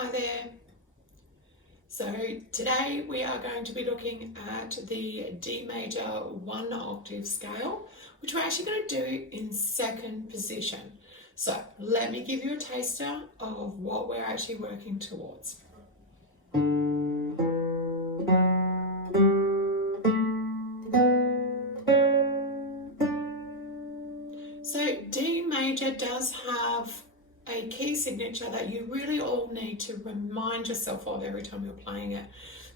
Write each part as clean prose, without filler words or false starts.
Hi there. So today we are going to be looking at the D major 1 octave scale, which we're actually going to do in second position. So let me give you a taster of what we're actually working towards. So D major does have a key signature that you really all need to remind yourself of every time you're playing it.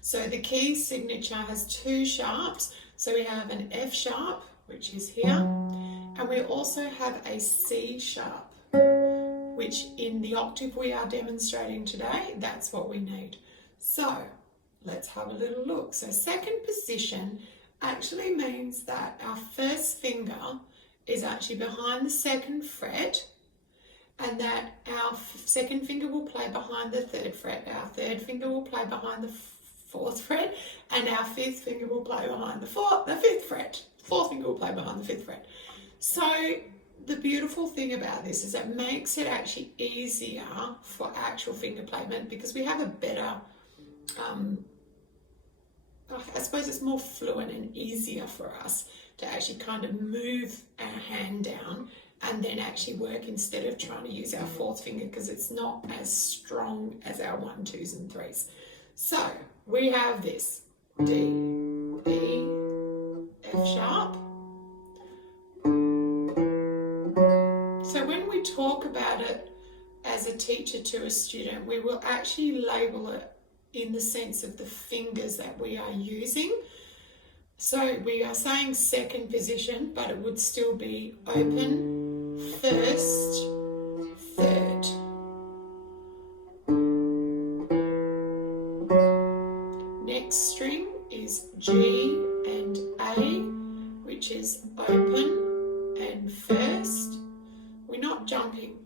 So the key signature has 2 sharps. So we have an F sharp, which is here, and we also have a C sharp, which in the octave we are demonstrating today, that's what we need. So let's have a little look. So second position actually means that our first finger is actually behind the second fret, and that our second finger will play behind the 3rd fret, our 3rd finger will play behind the 4th fret, and our 5th finger will play behind the 5th fret. 4th finger will play behind the 5th fret. So the beautiful thing about this is it makes it actually easier for actual finger placement, because we have a better, I suppose it's more fluent and easier for us to actually kind of move our hand down and then actually work instead of trying to use our 4th finger, because it's not as strong as our 1, 2s and 3s. So we have this D, E, F sharp. So when we talk about it as a teacher to a student, we will actually label it in the sense of the fingers that we are using. So we are saying second position, but it would still be open, 1st, 3rd. Next string is G and A, which is open and 1st. We're not jumping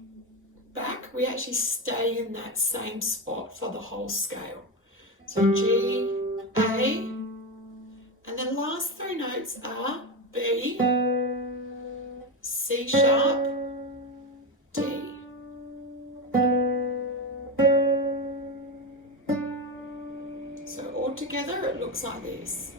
back, we actually stay in that same spot for the whole scale. So G, A, and the last 3 notes are B, C sharp, D. So all together it looks like this.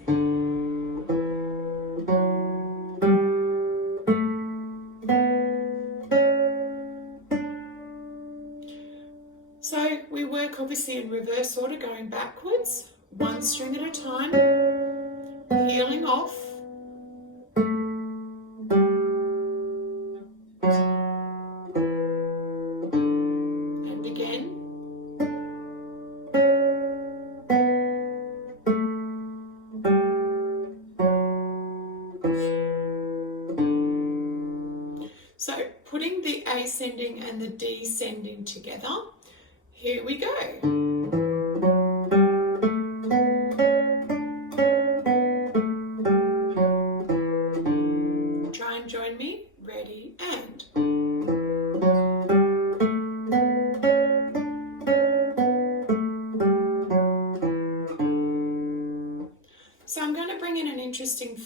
So we work obviously in reverse order, going backwards, 1 string at a time, peeling off, and again, so putting the ascending and the descending together, here we go. Try and join me. Ready, and. So I'm going to bring in an interesting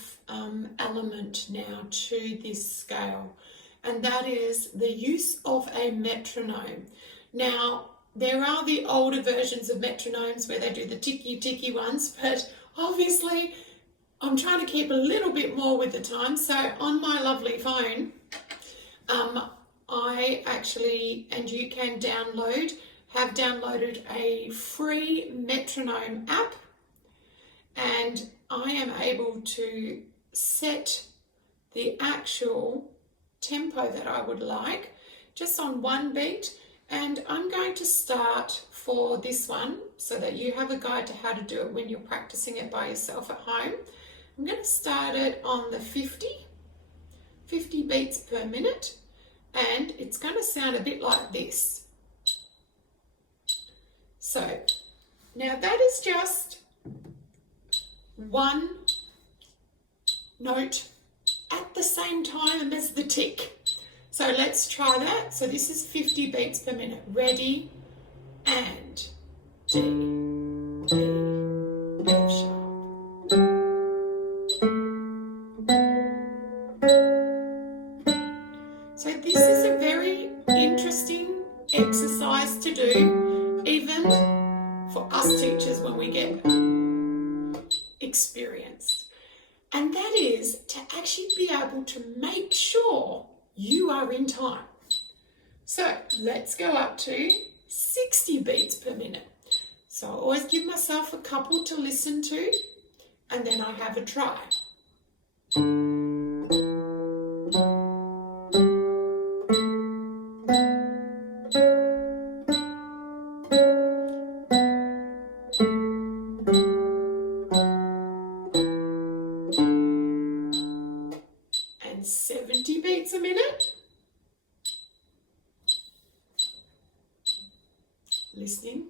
element now to this scale, and that is the use of a metronome. Now, there are the older versions of metronomes where they do the ticky ones, but obviously I'm trying to keep a little bit more with the time. So on my lovely phone, I actually, and you can have downloaded a free metronome app, and I am able to set the actual tempo that I would like just on 1 beat. And I'm going to start for this one so that you have a guide to how to do it when you're practicing it by yourself at home. I'm going to start it on the 50 beats per minute, and it's going to sound a bit like this. So now that is just 1 note at the same time as the tick. So let's try that. So this is 50 beats per minute. Ready, and D, E, F sharp. So this is a very interesting exercise to do, even we get experienced. And that is to actually be able to make sure you are in time. So let's go up to 60 beats per minute. So I always give myself a couple to listen to, and then I have a try. And 70 beats a minute. Listening.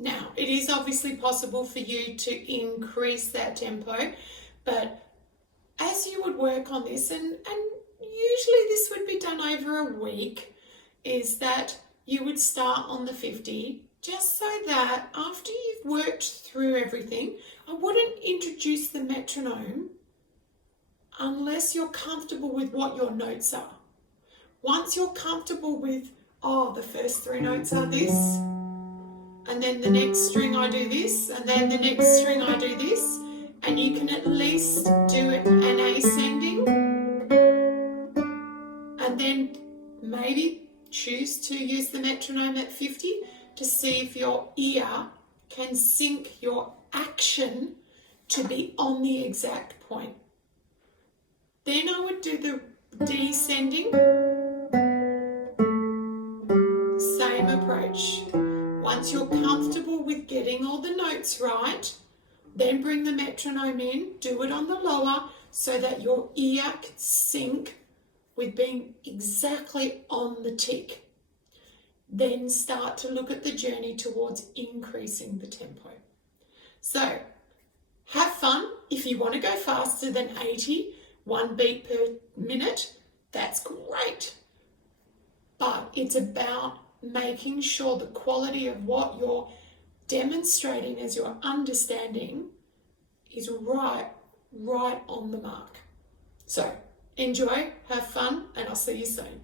Now, it is obviously possible for you to increase that tempo, but as you would work on this, and usually this would be done over a week, is that you would start on the 50, just so that after you've worked through everything, I wouldn't introduce the metronome unless you're comfortable with what your notes are. Once you're comfortable with, the first 3 notes are this, and then the next string I do this, and then the next string I do this, and you can at least do an ascending, and then maybe choose to use the metronome at 50 to see if your ear can sync your action to be on the exact point. Then I would do the descending, same approach. Once you're comfortable with getting all the notes right, then bring the metronome in, do it on the lower so that your ear can sync with being exactly on the tick. Then start to look at the journey towards increasing the tempo. So have fun. If you want to go faster than 80, 1 beat per minute, that's great. But it's about making sure the quality of what you're demonstrating as your understanding is right on the mark. So enjoy, have fun, and I'll see you soon.